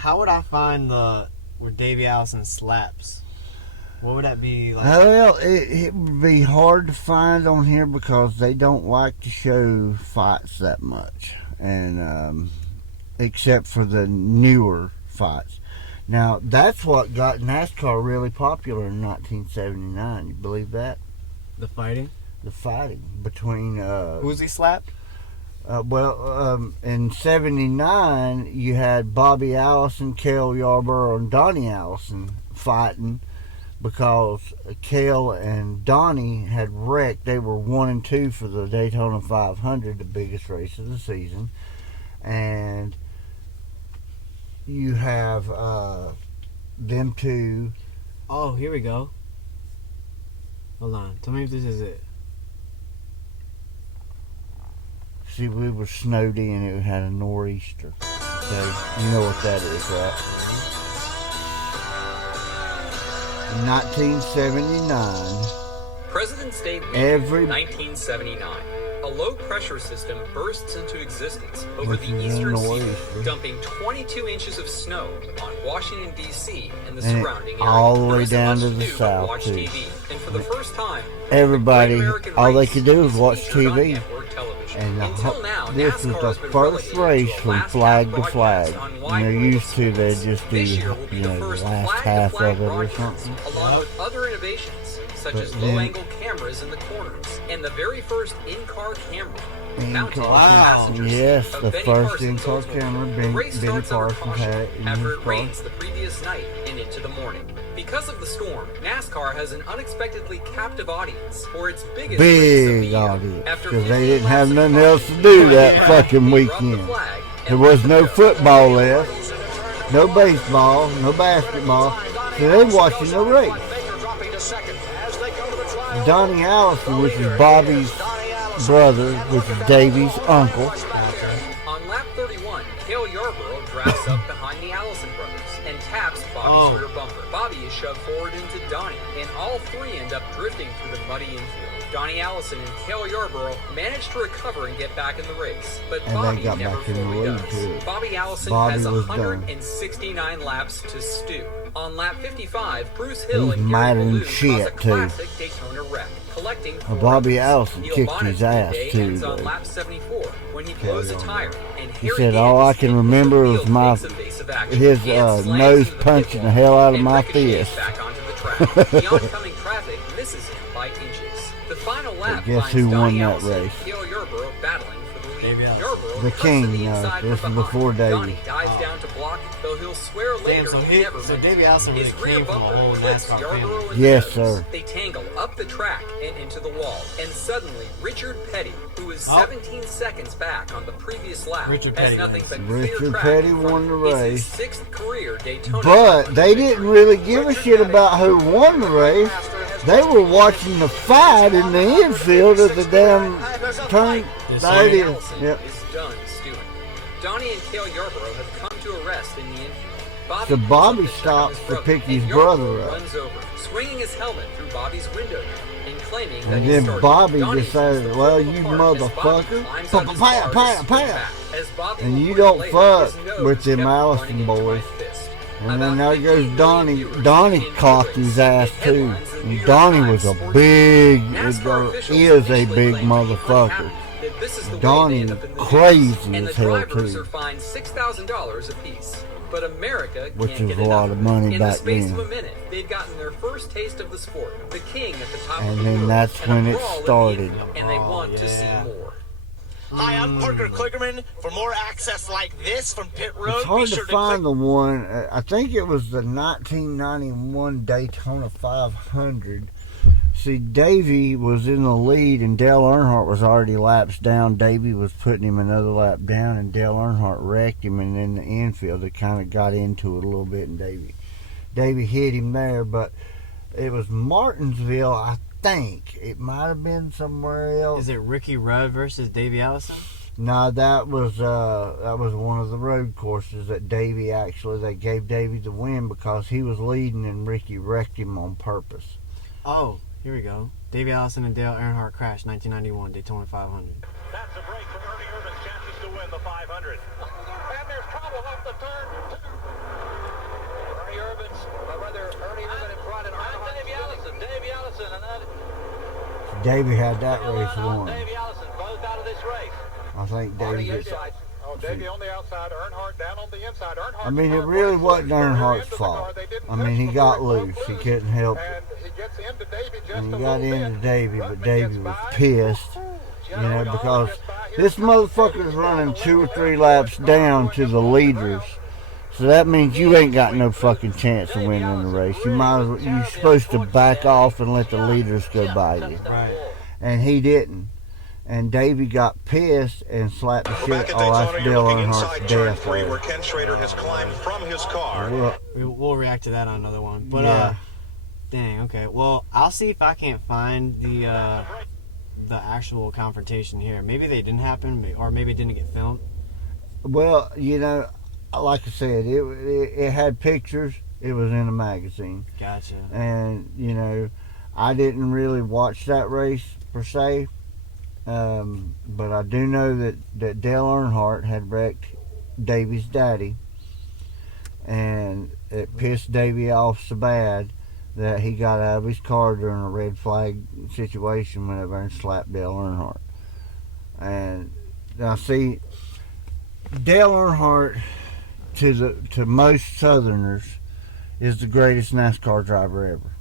How would I find where Davey Allison slaps? What would that be like? Well, it would be hard to find on here because they don't like to show fights that much, and except for the newer fights. Now, that's what got NASCAR really popular in 1979. You believe that? The fighting? The fighting between... Who's he slapped? In 79, you had Bobby Allison, Cale Yarborough, and Donnie Allison fighting because Cale and Donnie had wrecked. They were 1 and 2 for the Daytona 500, the biggest race of the season. And you have them two. Oh, here we go. Hold on. Tell me if this is it. See, we were snowed in. It had a nor'easter. So, you know what that is, right? In 1979, President's Day weekend, 1979. A low-pressure system bursts into existence over the eastern seaboard, dumping 22 inches of snow on Washington, D.C. and the surrounding area. All the way down to the south, too. TV. And for the first time, everybody, all they could do was watch TV. And this was the first race from flag to flag. And they're used to, they just do, the last half of it or something. Along with other innovations, such as low-angle cameras in the corners, and the very first in-car camera. Yes, the first in-car camera. Benny Parsons had it in his after it car. rains the previous night and into the morning. Because of the storm, NASCAR has an unexpectedly captive audience for its biggest race of the Big year. audience, After because they 15 didn't have laps of nothing caution, else to do that the fucking flag weekend. and There was no football left, no baseball, no basketball, so they watching the race. Donnie Allison, which is Bobby's brother, which is Davey's uncle. On lap 31, Cale Yarborough drafts up behind the Allison brothers and taps Bobby's rear bumper. Bobby is shoved forward into Donnie, and all three end up drifting through the muddy infield. Donnie Allison and Cale Yarborough manage to recover and get back in the race, but Bobby never fully does. Bobby Allison has 169 laps to stew. On lap 55, Bruce Hill and Gary Balloon cause a classic Daytona wreck, collecting Bobby Allison kicked his ass too. On lap 74 when he blows a tire, and he said, "All I can remember was his nose punching the hell out of my fist." The oncoming traffic misses him by inches. The final lap guess finds who won Donnie that Allison race? and Cale Yarborough battling for the lead. Yarborough The cuts king, to the inside this from is before behind. Davey. Donnie dives down to block, though he'll swear later so he never so meant Davey to. Allison really His rear came from a bumper whole clips NASCAR Yarborough family. in the Yes, nose. sir. They tangle up the track and into the wall, and suddenly Richard Petty, who was 17 seconds back on the previous lap, Richard has Petty nothing wins. but clear Richard track Petty in front won the of him. It's race. his 6th career Daytona. But they didn't really give a shit about who won the race. They were watching the fight in the infield of the damn turn. There it is. Allison Yep. is done stewing. Donnie and Cale Yarborough have come to a rest in the infield. So Bobby pulls up the stops truck to on pick and his Yarborough brother up. runs over, swinging his helmet through Bobby's window and claiming that And he then started. Bobby Donnie decided, sees the "Well, pull you apart as Bobby motherfucker, climbs out of his pow, car to pow, swing pow." back, as Bobby And will you point don't later, fuck his nose with them kept Allison running into my boys. fist. And then About there 50 goes million Donnie. viewers Donnie in cocked viewers his ass and too. headlines in the New And York Donnie Times was a Sports big, NASCAR is officials a initially big claimed to be motherfucker. unhappy that this is the way Donnie they end up in the crazy news, and the as hell drivers too. are fined $6,000 apiece. But America Which can't is get a enough lot of money In back the space then. of a minute, they've gotten their first taste of the sport, the king at the top And of the then world, that's and when a it brawl in the started. infield, and they want to see more. Hi, I'm Parker Kligerman. For more access like this from Pit Road, It's hard be to sure find the one. I think it was the 1991 Daytona 500. See, Davey was in the lead, and Dale Earnhardt was already laps down. Davey was putting him another lap down, and Dale Earnhardt wrecked him. And in the infield, they kind of got into it a little bit, and Davey hit him there. But it was Martinsville, I think. It might have been somewhere else. Is it Ricky Rudd versus Davey Allison? No, that was one of the road courses that Davey they gave Davey the win because he was leading and Ricky wrecked him on purpose. Oh, here we go. Davey Allison and Dale Earnhardt crash 1991 Daytona 500. That's a break from Ernie Irvin's chances to win the 500. And there's trouble off the turn 2. Davey had that race won. Davey, Allison, both out of this race. I think Davey gets. Oh, Davey on the outside, Earnhardt down on the inside. Earnhardt. I mean, it really wasn't Earnhart's fault. I mean, he got loose. He couldn't help it. And he gets into Davey just And a he got little into bit. Davey, but Rutman Davey gets was by. pissed, you know, Johnny because gets by here. this motherfucker's running 2 or 3 laps down to the leaders. So that means you ain't got no fucking chance of winning the race. You might as well, you're supposed to back off and let the leaders go by you. Right. And he didn't. And Davey got pissed and slapped the We're shit. back at Oh, that's Daytona. You're Dale looking Earnhardt's inside turn death. 3 where Ken Schrader has climbed from his car. Well, We'll react to that on another one. But yeah. dang, okay. Well, I'll see if I can't find the actual confrontation here. Maybe they didn't happen, or maybe it didn't get filmed. Well, you know, like I said, it had pictures. It was in a magazine. Gotcha. And, you know, I didn't really watch that race per se. But I do know that Dale Earnhardt had wrecked Davey's daddy. And it pissed Davey off so bad that he got out of his car during a red flag situation whenever and slapped Dale Earnhardt. And now see, Dale Earnhardt to most Southerners is the greatest NASCAR driver ever.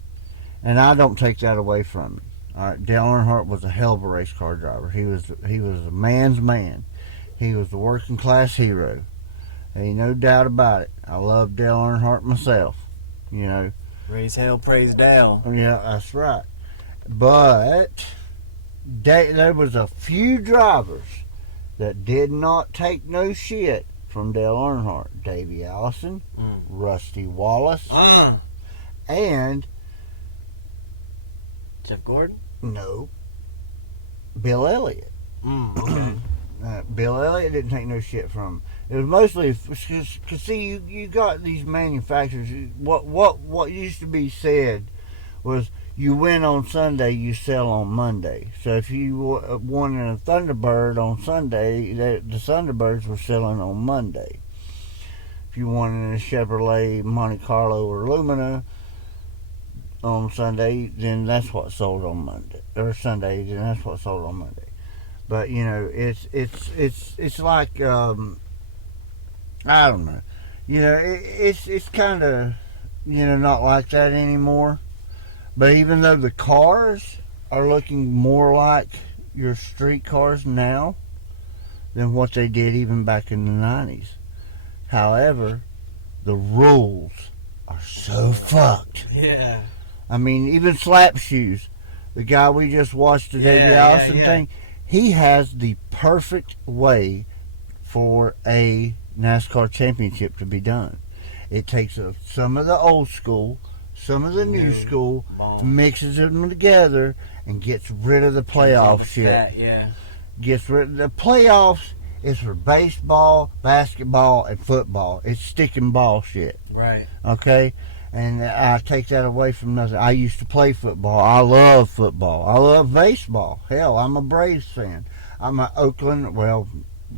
And I don't take that away from him. All right, Dale Earnhardt was a hell of a race car driver. He was a man's man. He was a working class hero. Ain't no doubt about it. I love Dale Earnhardt myself. You know. Raise hell, praise Dale. Yeah, that's right. But there was a few drivers that did not take no shit from Dale Earnhardt. Davey Allison, Rusty Wallace, and Jeff Gordon? no, Bill Elliott. Okay. Bill Elliott didn't take no shit from him. It was mostly because see, you got these manufacturers. What used to be said was, you win on Sunday, you sell on Monday. So if you won in a Thunderbird on Sunday, the Thunderbirds were selling on Monday. If you won in a Chevrolet Monte Carlo or Lumina on Sunday, then that's what sold on Monday, or Sunday, then that's what sold on Monday. But you know, it's like I don't know, you know, it's kind of, you know, not like that anymore. But even though the cars are looking more like your street cars now than what they did even back in the 90s, however, the rules are so fucked. Yeah. I mean, even slap shoes. The guy we just watched the Davey Allison thing, he has the perfect way for a NASCAR championship to be done. It takes some of the old school, some of the new school, mixes them together, and gets rid of the playoff shit. Gets rid of the playoffs. Is for baseball, basketball, and football. It's sticking ball shit. Right. Okay? And I take that away from nothing. I used to play football. I love football. I love baseball. Hell, I'm a Braves fan. I'm an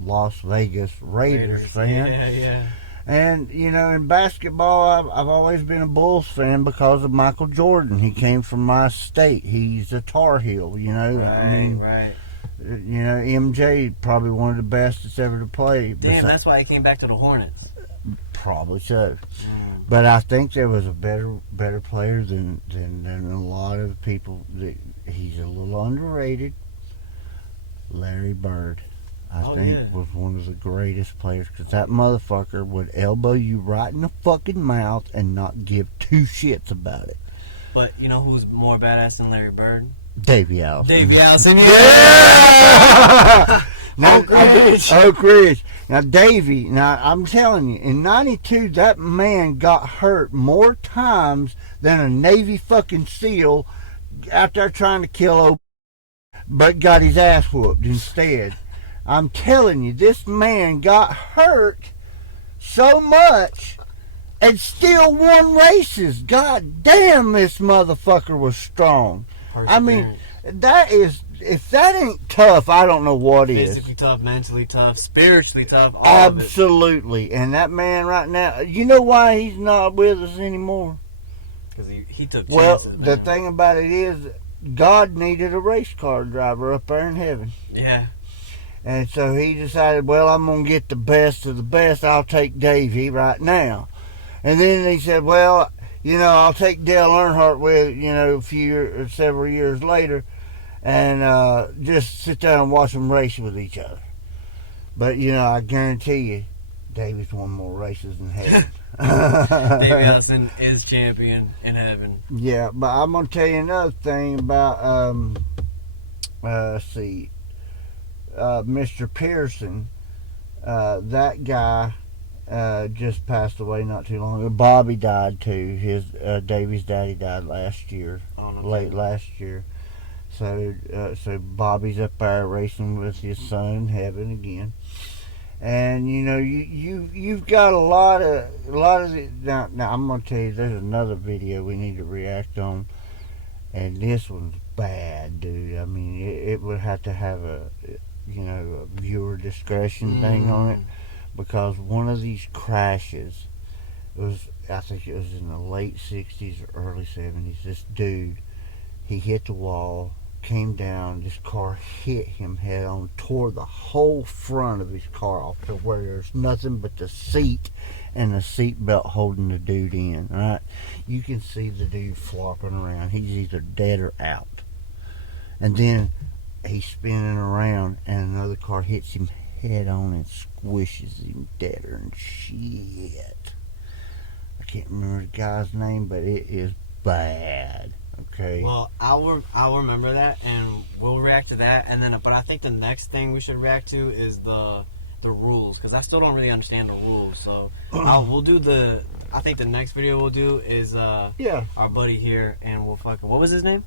Las Vegas Raiders fan. Yeah. And, you know, in basketball, I've always been a Bulls fan because of Michael Jordan. He came from my state. He's a Tar Heel, you know. Right. You know, MJ, probably one of the best that's ever to play. Damn, that's why he came back to the Hornets. Probably so. But I think there was a better player than a lot of people. He's a little underrated. Larry Bird, I think, was one of the greatest players, because that motherfucker would elbow you right in the fucking mouth and not give two shits about it. But you know who's more badass than Larry Bird? Davey Allison. Davey Allison. Yeah! Now, Oak Ridge. Now, Davey, I'm telling you, in 92, that man got hurt more times than a Navy fucking SEAL out there trying to kill but got his ass whooped instead. I'm telling you, this man got hurt so much and still won races. God damn, this motherfucker was strong. I mean, that is, if that ain't tough, I don't know what is. Physically tough, mentally tough, spiritually tough, all Absolutely. And that man right now, you know why he's not with us anymore? Because he took chances. Well, the thing about it is, God needed a race car driver up there in heaven. Yeah. And so he decided, well, I'm going to get the best of the best. I'll take Davey right now. And then he said, well, I'll take Dale Earnhardt with, several years later, and just sit down and watch them race with each other. But, I guarantee you, Davey's won more races in heaven. Davey Allison is champion in heaven. Yeah, but I'm going to tell you another thing about, Mr. Pearson. That guy just passed away not too long ago. Bobby died too. His Davey's daddy died last year, late last year. So Bobby's up there racing with his son in heaven again. And you've got a lot of now I'm gonna tell you, there's another video we need to react on, and this one's bad, dude. I mean, it would have to have a viewer discretion thing on it, because one of these crashes I think it was in the late 60s or early 70s. This dude, he hit the wall, came down, this car hit him head on, tore the whole front of his car off to where there's nothing but the seat and the seat belt holding the dude in, right? You can see the dude flopping around. He's either dead or out. And then he's spinning around and another car hits him head on and squishes him deader and shit. I can't remember the guy's name, but it is bad. Okay. Well, I'll remember that, and we'll react to that, and then. But I think the next thing we should react to is the rules, because I still don't really understand the rules. So we'll do the. I think the next video we'll do is our buddy here, and we'll fucking. What was his name?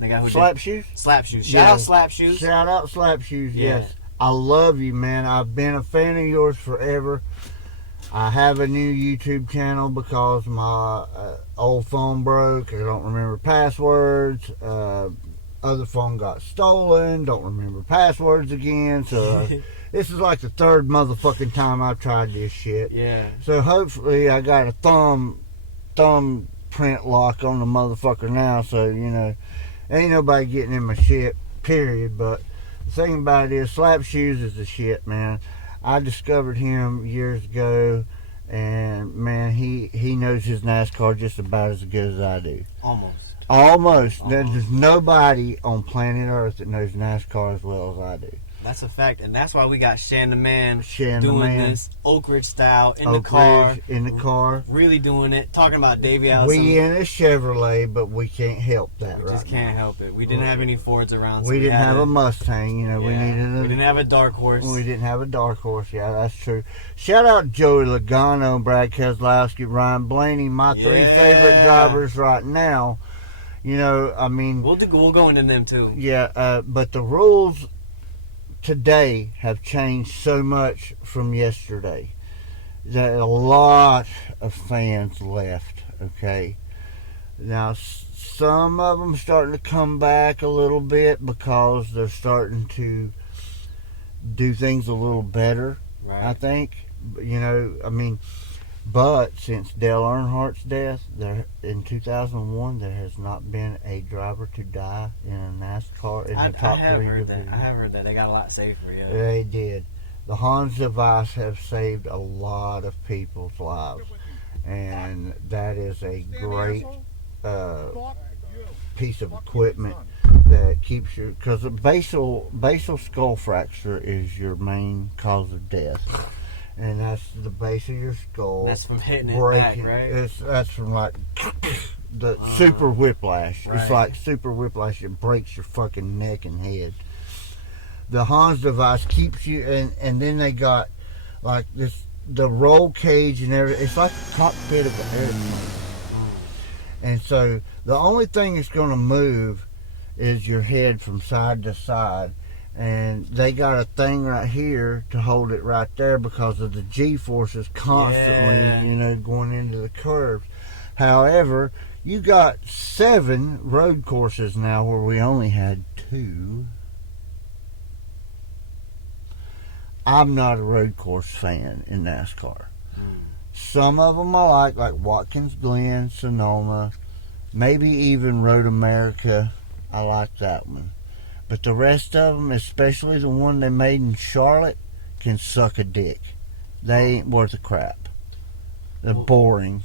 The guy who Slapshoes. Slapshoes. Shout out Slapshoes. Shout out Slapshoes. Yes, I love you, man. I've been a fan of yours forever. I have a new YouTube channel because my old phone broke. I don't remember passwords. Other phone got stolen. Don't remember passwords again. So this is like the third motherfucking time I've tried this shit. Yeah. So hopefully I got a thumb print lock on the motherfucker now. So, ain't nobody getting in my shit, period. But the thing about it is, Slapshoes is the shit, man. I discovered him years ago, and man, he knows his NASCAR just about as good as I do. Almost. There's nobody on planet Earth that knows NASCAR as well as I do. That's a fact, and that's why we got Shannon doing this Oak Ridge style in the car, really doing it. Talking about Davey Allison. We in a Chevrolet, but we can't help that. We just can't help it. We didn't have any Fords around. So we didn't have a Mustang. We didn't have a dark horse. We didn't have a dark horse. Yeah, that's true. Shout out Joey Logano, Brad Keselowski, Ryan Blaney, my three favorite drivers right now. I mean, we'll go into them too. Yeah, but the rules today have changed so much from yesterday that a lot of fans left. Okay, now some of them starting to come back a little bit because they're starting to do things a little better, right? I think, I mean, but since Dale Earnhardt's death, in 2001, there has not been a driver to die in a NASCAR in the top three divisions. I have heard that. They got a lot safer, yeah. They did. The Hans device have saved a lot of people's lives, and that is a great piece of equipment that keeps you, because a basal skull fracture is your main cause of death. And that's the base of your skull. That's from hitting it back, right? That's from like the super whiplash. Right. It's like super whiplash. It breaks your fucking neck and head. The Hans device keeps you, and then they got like the roll cage and everything. It's like a cockpit of an airplane. And so the only thing that's going to move is your head from side to side. And they got a thing right here to hold it right there because of the G-forces constantly, going into the curves. However, you got 7 road courses now where we only had 2. I'm not a road course fan in NASCAR. Some of them I like Watkins Glen, Sonoma, maybe even Road America I like that one. But the rest of them, especially the one they made in Charlotte, can suck a dick. They ain't worth a crap. They're boring.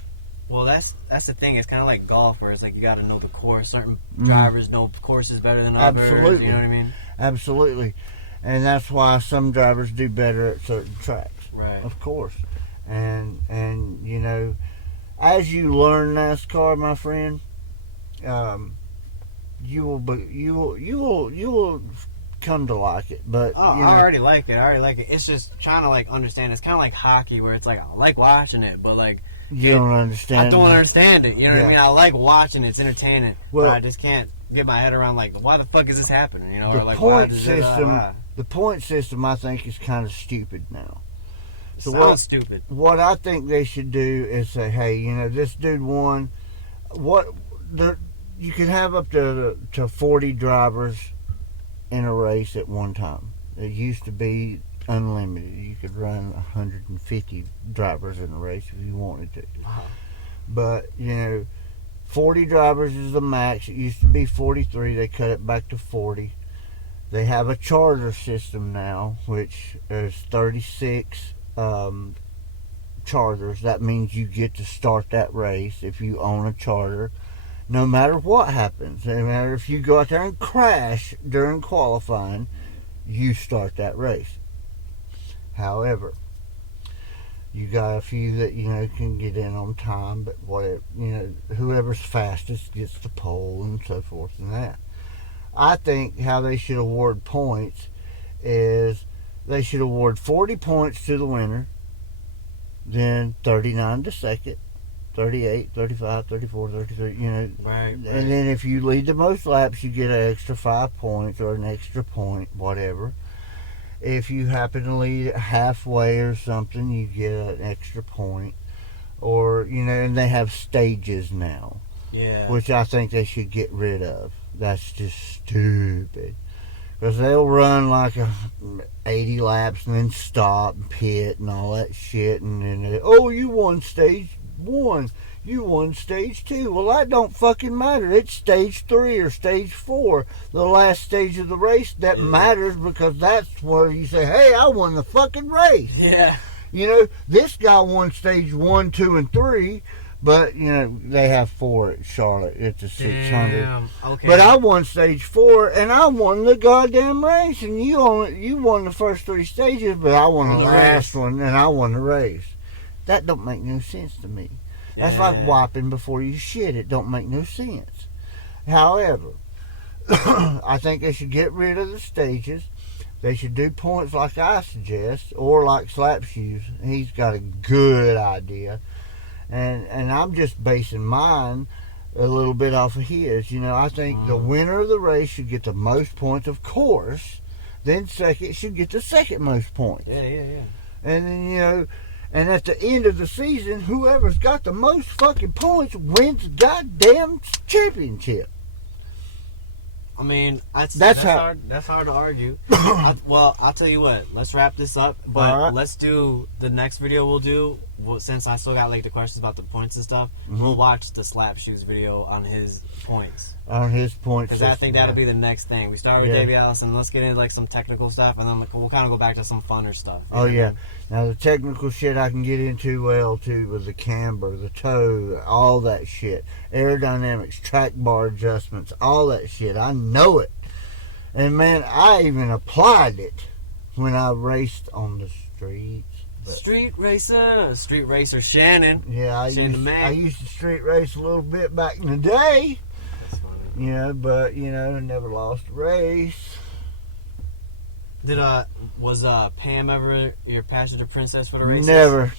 Well, that's the thing. It's kind of like golf, where it's like you got to know the course. Certain drivers know courses better than others. Absolutely. You know what I mean? Absolutely. And that's why some drivers do better at certain tracks. Right. Of course. And you know, as you learn NASCAR, my friend, you will come to like it. But Oh, you know, I already like it. It's just trying to like understand. It's kind of like hockey, where it's like I like watching it, but like you don't understand. I don't understand it. You know what I Yeah. mean? I like watching it. It's entertaining. Well, but I just can't get my head around like why the fuck is this happening? You know, the or like point why system. The point system, I think, is kind of stupid now. So Sounds stupid. What I think they should do is say, hey, you know, this dude won. You can have up to 40 drivers in a race at one time. It used to be unlimited. You could run 150 drivers in a race if you wanted to. Wow. But, you know, 40 drivers is the max. It used to be 43. They cut it back to 40. They have a charter system now, which is 36 charters. That means you get to start that race if you own a charter, no matter what happens. No matter if you go out there and crash during qualifying, you start that race. However, you got a few that, you know, can get in on time, but whatever, you know, whoever's fastest gets the pole and so forth and that. I think how they should award points is they should award 40 points to the winner, then 39 to second, 38, 35, 34, 33, you know. Right. And then if you lead the most laps, you get an extra 5 points or an extra point, whatever. If you happen to lead halfway or something, you get an extra point. Or, you know, and they have stages now, Yeah. which I think they should get rid of. That's just stupid. Because they'll run like 80 laps and then stop and pit and all that shit. And then, oh, you won stage 1. You won stage 2. Well, that don't fucking matter. It's stage 3 or stage 4. The last stage of the race, that matters because that's where you say, hey, I won the fucking race. Yeah. You know, this guy won stage 1, 2, and 3. But, you know, they have 4 at Charlotte. It's a 600. Damn. Okay. But I won stage 4, and I won the goddamn race. And you won the first 3 stages, but I won the last one, and I won the race. That don't make no sense to me. That's like wiping before you shit. It don't make no sense. However, I think they should get rid of the stages. They should do points like I suggest, or like Slapshoes. He's got a good idea. And I'm just basing mine a little bit off of his. You know, I think the winner of the race should get the most points, of course. Then second should get the second most points. Yeah. And then, you know, and at the end of the season, whoever's got the most fucking points wins the goddamn championship. I mean, that's hard to argue. Well, I'll tell you what. Let's wrap this up. But let's do the next video we'll do. Since I still got like the questions about the points and stuff, we'll watch the Slap Shoes video on his points. On his points. Because I think that'll be the next thing. We start with Davey, Allison. Let's get into like some technical stuff, and then we'll kind of go back to some funner stuff. Oh yeah. Now the technical shit I can get into well too, with the camber, the toe, all that shit, aerodynamics, track bar adjustments, all that shit. I know it, and man, I even applied it when I raced on the streets. Street racer Shannon. Yeah, I used to street race a little bit back in the day. That's funny. You know, but you know, never lost a race. Was Pam ever your passenger princess for the race? Never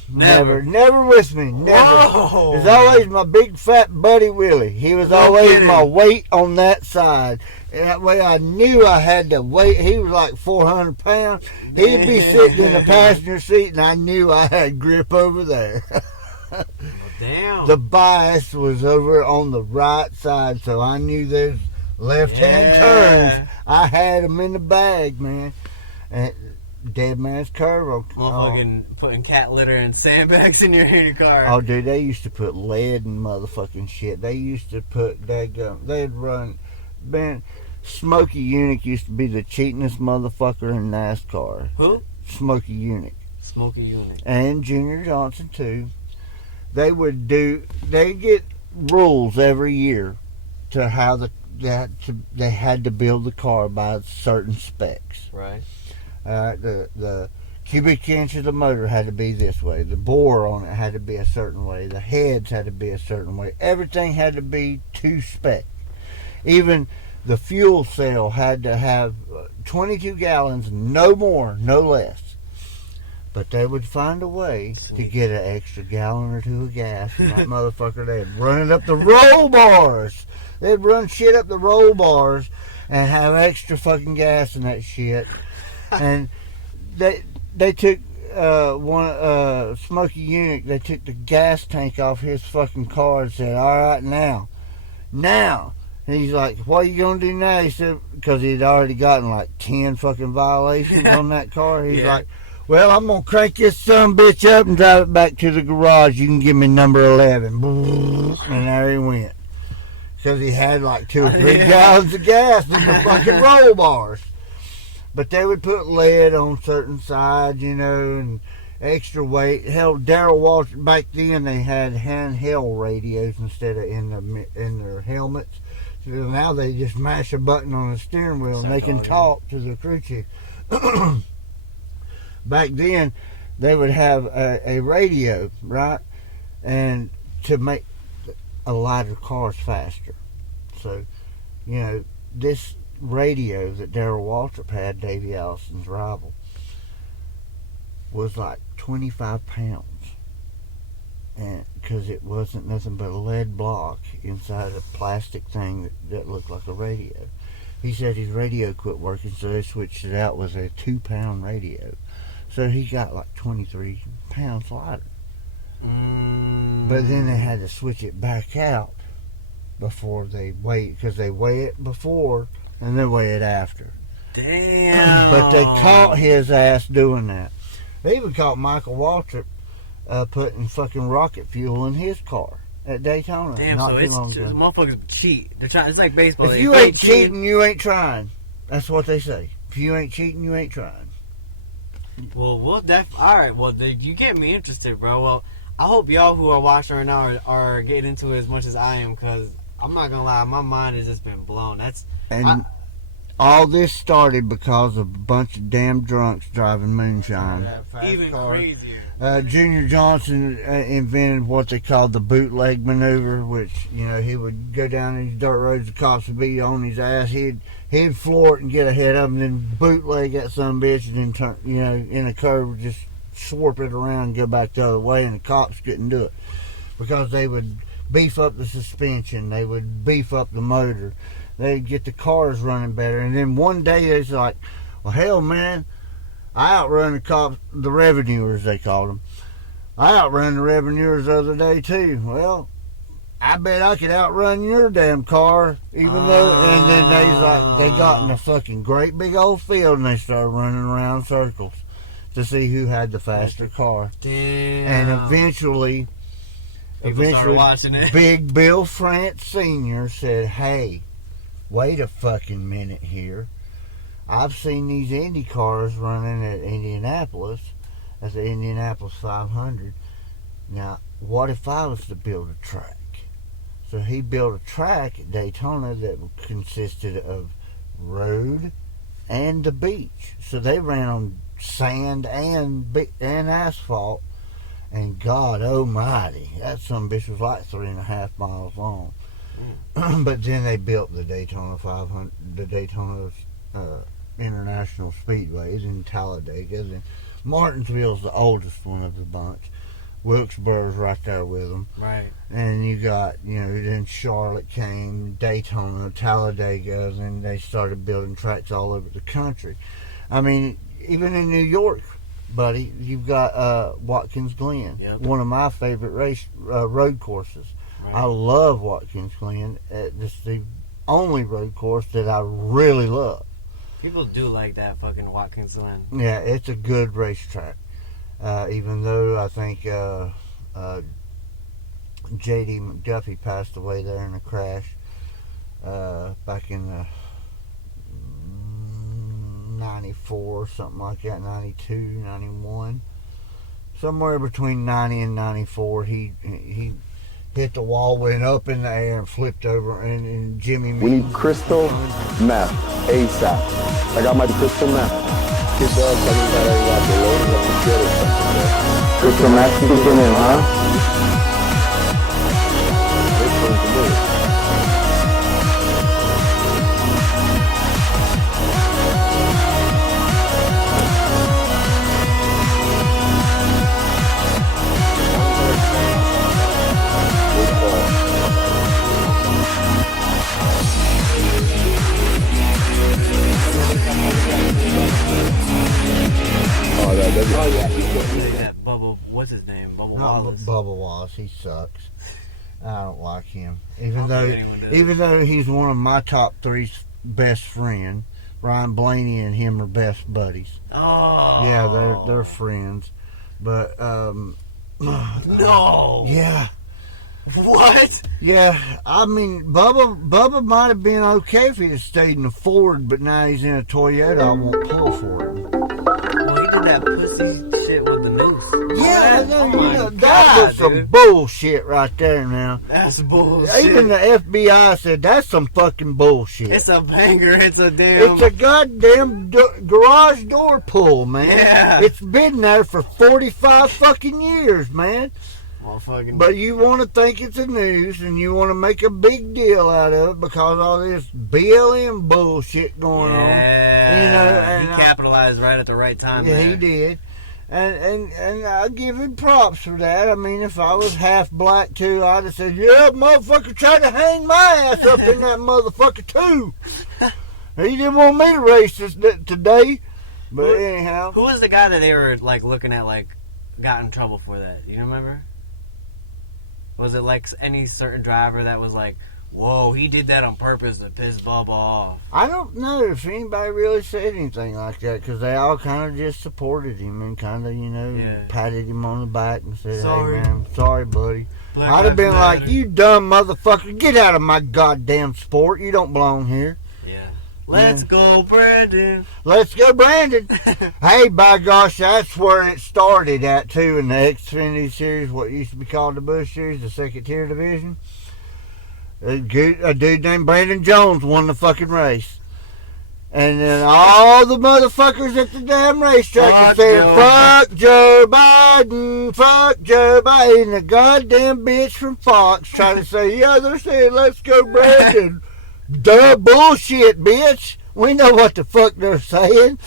with me. Never. Whoa. It was always my big fat buddy Willie. He was always my weight on that side. And that way I knew I had to wait. He was like 400 pounds. He'd be sitting in the passenger seat, and I knew I had grip over there. Damn. The bias was over on the right side, so I knew there's left-hand turns. I had them in the bag, man. And dead man's curve. Motherfucking putting cat litter and sandbags in your car. Oh, dude, they used to put lead in motherfucking shit. They used to put they'd run man, Smokey Unique used to be the cheatingest motherfucker in NASCAR. Who? Smokey Unique. Smokey Unit. And Junior Johnson too. They get rules every year to how they had to build the car by certain specs. Right. The cubic inch of the motor had to be this way. The bore on it had to be a certain way. The heads had to be a certain way. Everything had to be to spec. Even the fuel cell had to have 22 gallons, no more, no less. But they would find a way to get an extra gallon or two of gas in that motherfucker. They'd run it up the roll bars. They'd run shit up the roll bars and have extra fucking gas in that shit. And they took Smokey Unique, they took the gas tank off his fucking car and said, all right, now. And he's like, what are you going to do now? He said, because he'd already gotten like 10 fucking violations on that car. He's like, well, I'm going to crank this son-bitch up and drive it back to the garage. You can give me number 11. And there he went. Because he had like 2 or 3 gallons of gas in the fucking roll bars. But they would put lead on certain sides, you know, and extra weight. Hell, Darrell Walsh, back then they had handheld radios instead of in their helmets. So now they just mash a button on the steering wheel and they can talk to the crew chief. Back then, they would have a radio, right? And to make a lighter cars faster. So, you know, this radio that Darrell Waltrip had, Davey Allison's rival, was like 25 pounds. And because it wasn't nothing but a lead block inside a plastic thing that looked like a radio. He said his radio quit working, so they switched it out with a 2-pound radio. So he got like 23 pounds lighter. But then they had to switch it back out before they weigh it, because they weigh it before and they weigh it after. Damn. But they caught his ass doing that. They even caught Michael Waltrip putting fucking rocket fuel in his car at Daytona. Damn, not so too it's long ago. the motherfuckers cheat. They're trying. It's like baseball. If you ain't cheating, you ain't trying. That's what they say. If you ain't cheating, you ain't trying. Well, all right. Well, you get me interested, bro. Well, I hope y'all who are watching right now are getting into it as much as I am, because I'm not gonna lie, my mind has just been blown. All this started because of a bunch of damn drunks driving moonshine. Even crazier. Junior Johnson invented what they called the bootleg maneuver, which, you know, he would go down these dirt roads, the cops would be on his ass, he'd floor it and get ahead of them, then bootleg that sumbitch and then turn, you know, in a curve, just swarp it around and go back the other way, and the cops couldn't do it because they would beef up the suspension, they would beef up the motor, they'd get the cars running better. And then one day it's like, well, hell, man, I outrun the cops, the revenuers they called them. I outrun the revenuers the other day too. Well, I bet I could outrun your damn car, even though. And then they got in a fucking great big old field and they started running around circles to see who had the faster car. Damn. And eventually started watching it. Big Bill France Sr. said, hey, wait a fucking minute here. I've seen these Indy cars running at Indianapolis, at the Indianapolis 500. Now, what if I was to build a track? So he built a track at Daytona that consisted of road and the beach. So they ran on sand and asphalt. And God almighty, that sumbitch was like 3.5 miles long. But then they built the Daytona 500, the Daytona International Speedways in Talladega. And Martinsville's the oldest one of the bunch. Wilkesboro's right there with them. Right. And you got, you know, then Charlotte came, Daytona, Talladega, and they started building tracks all over the country. I mean, even in New York, buddy, you've got Watkins Glen, one of my favorite road courses. Right. I love Watkins Glen. It's the only road course that I really love. People do like that fucking Watkins Glen. Yeah, it's a good racetrack. Even though I think J.D. McDuffie passed away there in a crash. back in the 94, something like that, 92, 91. Somewhere between 90 and 94, he hit the wall, went up in the air, and flipped over, and Jimmy... We need crystal meth, ASAP. I got my crystal meth. Kids are talking about it like the loading up the shit or something. Crystal meth kicking in, huh? This one's the move. That Bubba, what's his name? Bubba Wallace. Bubba Wallace, he sucks. I don't like him. Even though he's one of my top 3 best friends, Ryan Blaney and him are best buddies. Oh. Yeah, they're friends. But no. Yeah. What? Yeah, I mean, Bubba might have been okay if he'd have stayed in a Ford, but now he's in a Toyota. I won't pull for him. Well, he did that pussy shit with the noose. Yeah, that was some bullshit right there now. That's bullshit. Even the FBI said that's some fucking bullshit. It's a banger. It's a damn... It's a goddamn garage door pull, man. Yeah. It's been there for 45 fucking years, man. But you want to think it's a news, and you want to make a big deal out of it because all this BLM bullshit going on. You know, and he capitalized right at the right time. Yeah, he did. And I give him props for that. I mean, if I was half black too, I'd have said, yeah, motherfucker tried to hang my ass up in that motherfucker too. He didn't want me to race this today. But anyhow. Who was the guy that they were like looking at like got in trouble for that? You remember? Was it like any certain driver that was like, whoa, he did that on purpose to piss Bubba off? I don't know if anybody really said anything like that because they all kind of just supported him and kind of, patted him on the back and said, sorry. Hey, man, sorry, buddy. Black I'd have been matter. like, you dumb motherfucker, get out of my goddamn sport. You don't belong here. Yeah. Let's go, Brandon. Let's go, Brandon. Hey, by gosh, that's where it started at, too, in the Xfinity Series, what used to be called the Busch Series, the second tier division. A dude named Brandon Jones won the fucking race. And then all the motherfuckers at the damn racetrack are saying, fuck Joe Biden, fuck Joe Biden. And the goddamn bitch from Fox trying to say, yeah, they're saying, let's go, Brandon. Duh, bullshit, bitch. We know what the fuck they're saying.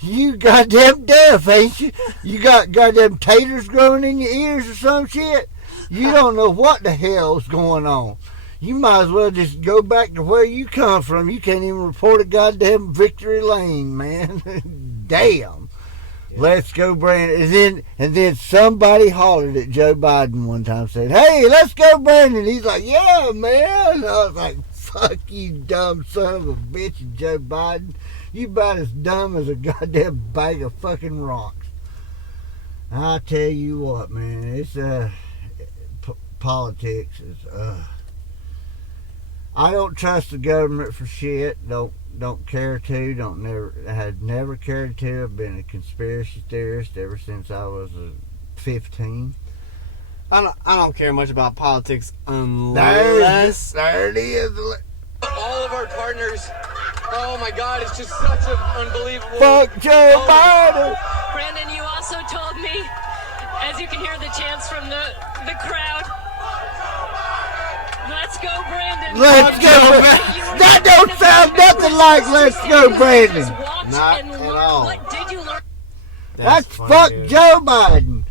You goddamn deaf, ain't you? You got goddamn taters growing in your ears or some shit. You don't know what the hell's going on. You might as well just go back to where you come from. You can't even report a goddamn victory lane, man. Damn. Yeah. Let's go, Brandon. And then somebody hollered at Joe Biden one time, said, hey, let's go, Brandon. He's like, yeah, man. I was like, fuck you, dumb son of a bitch, Joe Biden. You about as dumb as a goddamn bag of fucking rocks. I tell you what, man, it's politics is I don't trust the government for shit. Don't care to. Had never cared to. I've been a conspiracy theorist ever since I was 15. I don't care much about politics unless there it is. All of our partners. Oh my God, it's just such an unbelievable. Fuck Joe Biden. Brandon, you also told me, as you can hear the chants from the crowd. Let's go, Brandon. Let's go, Brandon. That don't sound nothing like let's go, Brandon. Not at all. What did you learn? That's fuck Joe Biden.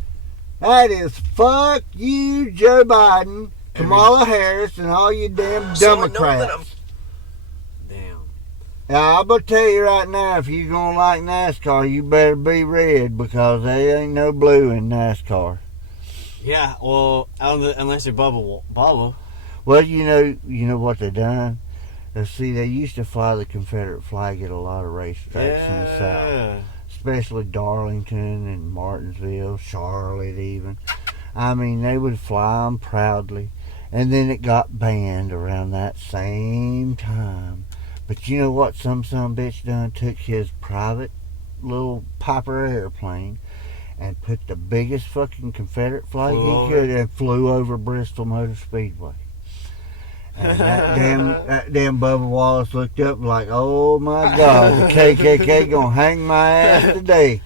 That is fuck you, Joe Biden, Kamala Harris, and all you damn Democrats. Damn. Now, I'm going to tell you right now, if you're going to like NASCAR, you better be red because there ain't no blue in NASCAR. Yeah, well, unless you're Bubba. Well, you know what they done? See, they used to fly the Confederate flag at a lot of racetracks in the South. Especially Darlington and Martinsville, Charlotte even. I mean, they would fly them proudly. And then it got banned around that same time. But you know what some bitch done? Took his private little Piper airplane and put the biggest fucking Confederate flag he could and flew over Bristol Motor Speedway. And that damn Bubba Wallace looked up like, oh my God, the KKK gonna hang my ass today.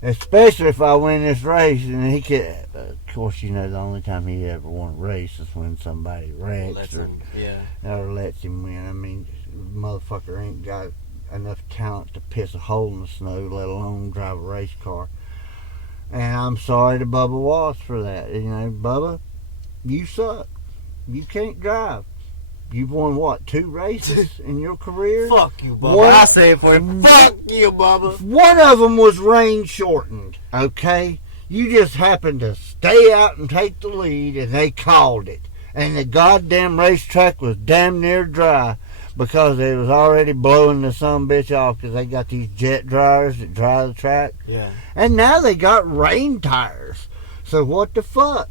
Especially if I win this race. And he could, of course, you know, the only time he ever won a race is when somebody wrecks or lets him win. I mean, motherfucker ain't got enough talent to piss a hole in the snow, let alone drive a race car. And I'm sorry to Bubba Wallace for that. You know, Bubba, you suck. You can't drive. You've won, what, 2 races in your career? Fuck you, Bubba. I say it for you. Fuck you, Bubba. One of them was rain shortened, okay? You just happened to stay out and take the lead, and they called it. And the goddamn racetrack was damn near dry because it was already blowing the sumbitch off because they got these jet dryers that dry the track. Yeah. And now they got rain tires. So what the fuck?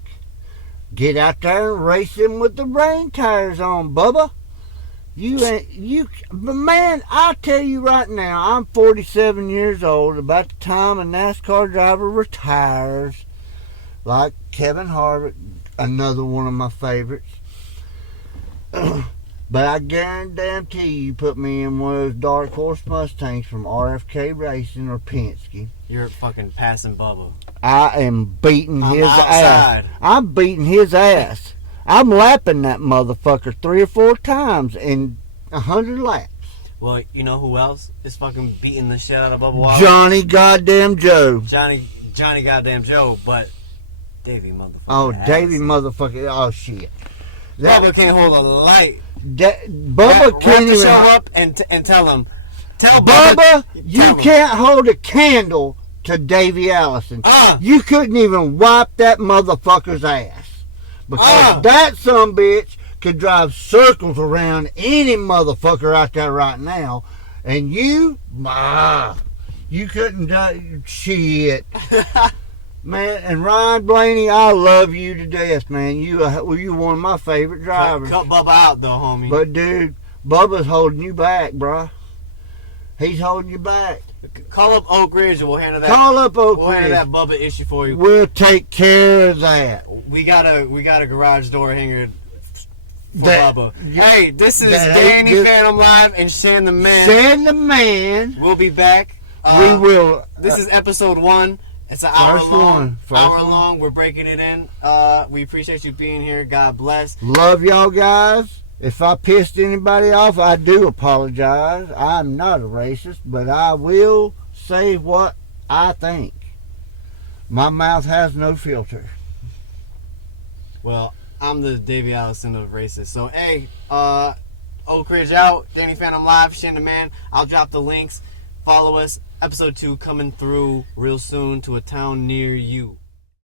Get out there and race them with the rain tires on, Bubba. But man, I tell you right now, I'm 47 years old. About the time a NASCAR driver retires, like Kevin Harvick, another one of my favorites. But I guarantee you put me in one of those Dark Horse Mustangs from RFK Racing or Penske. You're fucking passing Bubba. I am beating his ass. I'm beating his ass. I'm lapping that motherfucker 3 or 4 times in 100 laps. Well, you know who else is fucking beating the shit out of Bubba Wallace? Johnny goddamn Joe. Johnny goddamn Joe, but Davey motherfucker. Oh, Davey motherfucker. Oh, shit. Bubba can't hold a light. Bubba can't even show up and tell him. Tell Bubba, you can't hold a candle to Davey Allison. You couldn't even wipe that motherfucker's ass. Because that sumbitch could drive circles around any motherfucker out there right now. And you couldn't do shit. Man, and Ryan Blaney, I love you to death, man. You one of my favorite drivers. Cut Bubba out, though, homie. But, dude, Bubba's holding you back, bro. He's holding you back. Call up Oak Ridge and we'll handle that. Call up Oak Ridge. We'll handle that Bubba issue for you. We'll take care of that. We got a garage door hanger for Bubba. Hey, this is DannyFannem Live and Shannon the Man. Shannon the Man. We'll be back. We will. This is episode 1. It's an hour long. We're breaking it in. We appreciate you being here. God bless. Love y'all guys. If I pissed anybody off, I do apologize. I'm not a racist, but I will say what I think. My mouth has no filter. Well, I'm the Davey Allison of racists. So, hey, Oak Ridge out, DannyFannem Live, Shannon the Man. I'll drop the links. Follow us. Episode 2 coming through real soon to a town near you.